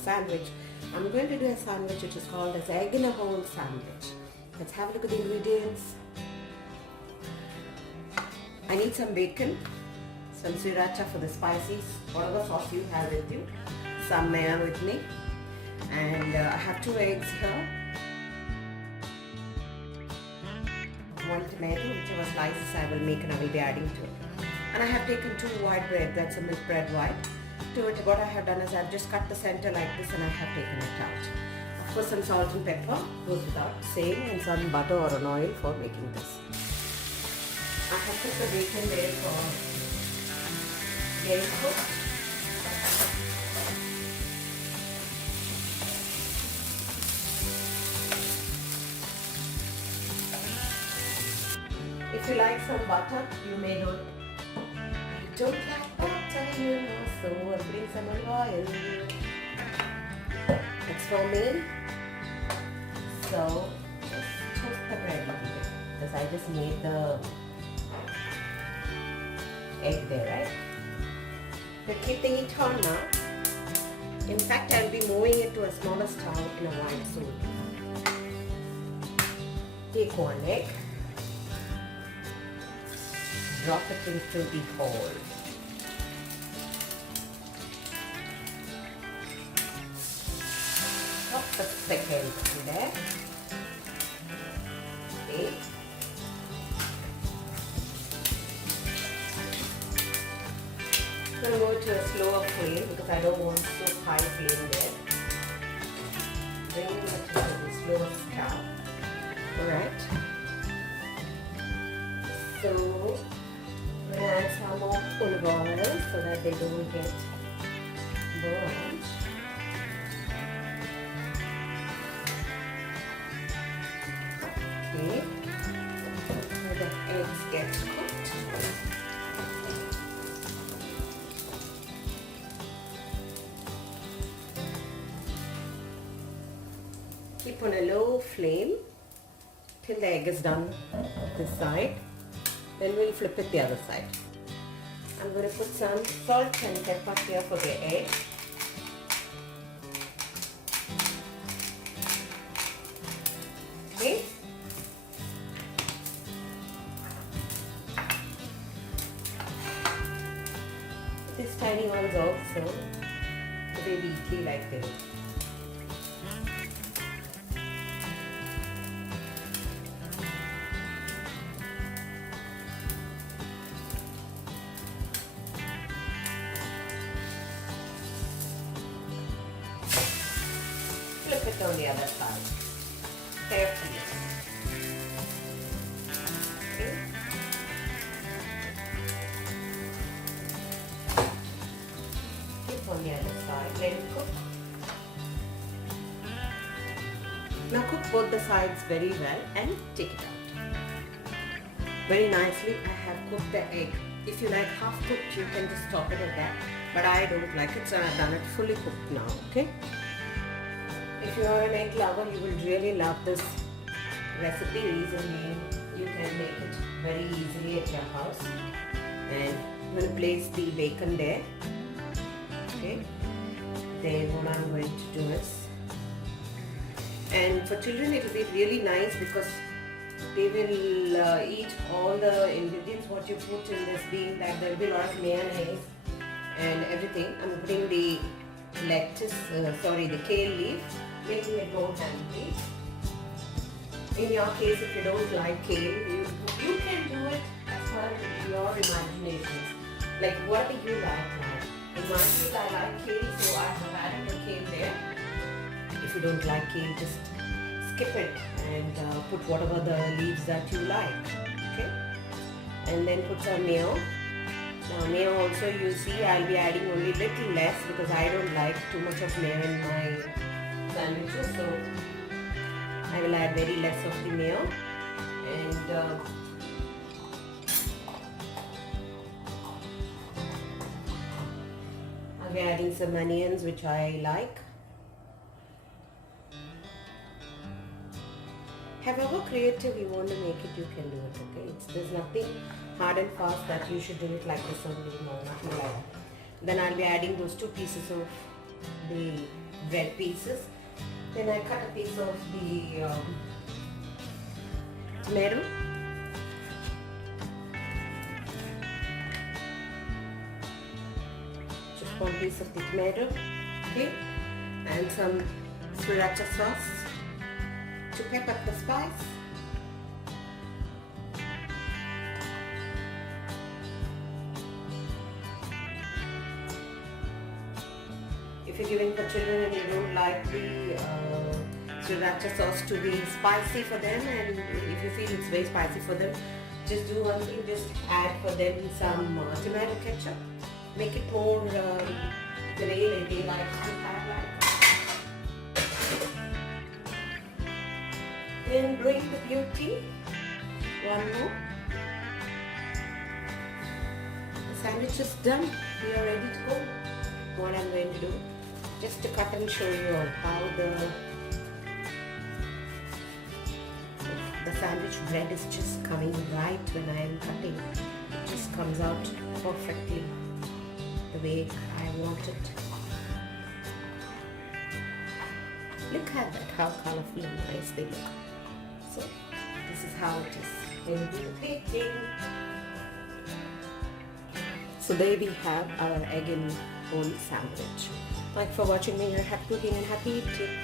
sandwich. I'm going to do a sandwich which is called as egg in a hole sandwich. Let's have a look at the ingredients. I need some bacon, some sriracha for the spices, whatever sauce you have with you, some mayo with me, and I have 2 eggs here, 1 tomato, whichever slices I will make and I will be adding to it. And I have taken 2 white bread, that's a milk bread white. To it, what I have done is I have just cut the center like this and I have taken it out. Of course, some salt and pepper goes without saying, and some butter or an oil for making this. I have put the bacon there for getting cooked. If you like some butter, you may do it. Don't like butter, you know, so I'll bring some oil. It's for me. So just toast the bread a little bit because I just made the egg there, right? We're keeping it on now. In fact, I'll be moving it to a smaller stove in a while soon. Take 1 egg. Drop it into the hole. Drop the second there. Okay. I'm going to go to a slower flame because I don't want so high flame there. Bring it to the slower stove. Alright. So we'll add some more olive oil so that they don't get burnt. Okay. So the eggs get cooked. Keep on a low flame till the egg is done this side. Then we'll flip it the other side. I'm going to put some salt and pepper here for the egg. Okay. These tiny ones also, the baby eat like this. Flip it on the other side. Carefully. Okay. Flip on the other side. Let it cook. Now cook both the sides very well and take it out. Very nicely I have cooked the egg. If you like half cooked, you can just stop it at that. But I don't like it, so I've done it fully cooked now. Okay. If you are an egg lover, you will really love this recipe. Reason being, you can make it very easily at your house. And I'm going to place the bacon there. Okay. Then what I'm going to do is, and for children it will be really nice because they will eat all the ingredients what you put in this, being that there will be a lot of mayonnaise and everything. I'm putting the lettuce, the kale leaf, making it more handy. In your case, if you don't like kale, you can do it as per your imaginations. Like what do you like now? In my case, I like kale, so I have added the kale there. If you don't like kale, just skip it and put whatever the leaves that you like. Okay, and then put some mayo. Now mayo also, you see, I'll be adding only little less because I don't like too much of mayo in my sandwiches, so I will add very less of the mayo. And I'll be adding some onions which I like. However creative you want to make it, you can do it. Okay, there's nothing hard and fast that you should do it like this only. No, nothing like that. Then I'll be adding those 2 pieces of the bread pieces. Then I cut a piece of the tomato. Just one piece of the tomato, okay, and some sriracha sauce to pep up the spice. If you're giving for children and you don't like the sriracha sauce to be spicy for them, and if you feel it's very spicy for them, just do one thing, just add for them some tomato ketchup. Make it more the way they like to have like. Then bring the beauty. One more. The sandwich is done. We are ready to go. What I'm going to do, just to cut and show you all how the sandwich bread is just coming right when I am cutting. It just comes out perfectly the way I want it. Look at that, how colorful and nice they look. So this is how it is. Then do the plating. So there we have our egg and bone sandwich. Thanks for watching me. Happy cooking and happy eating.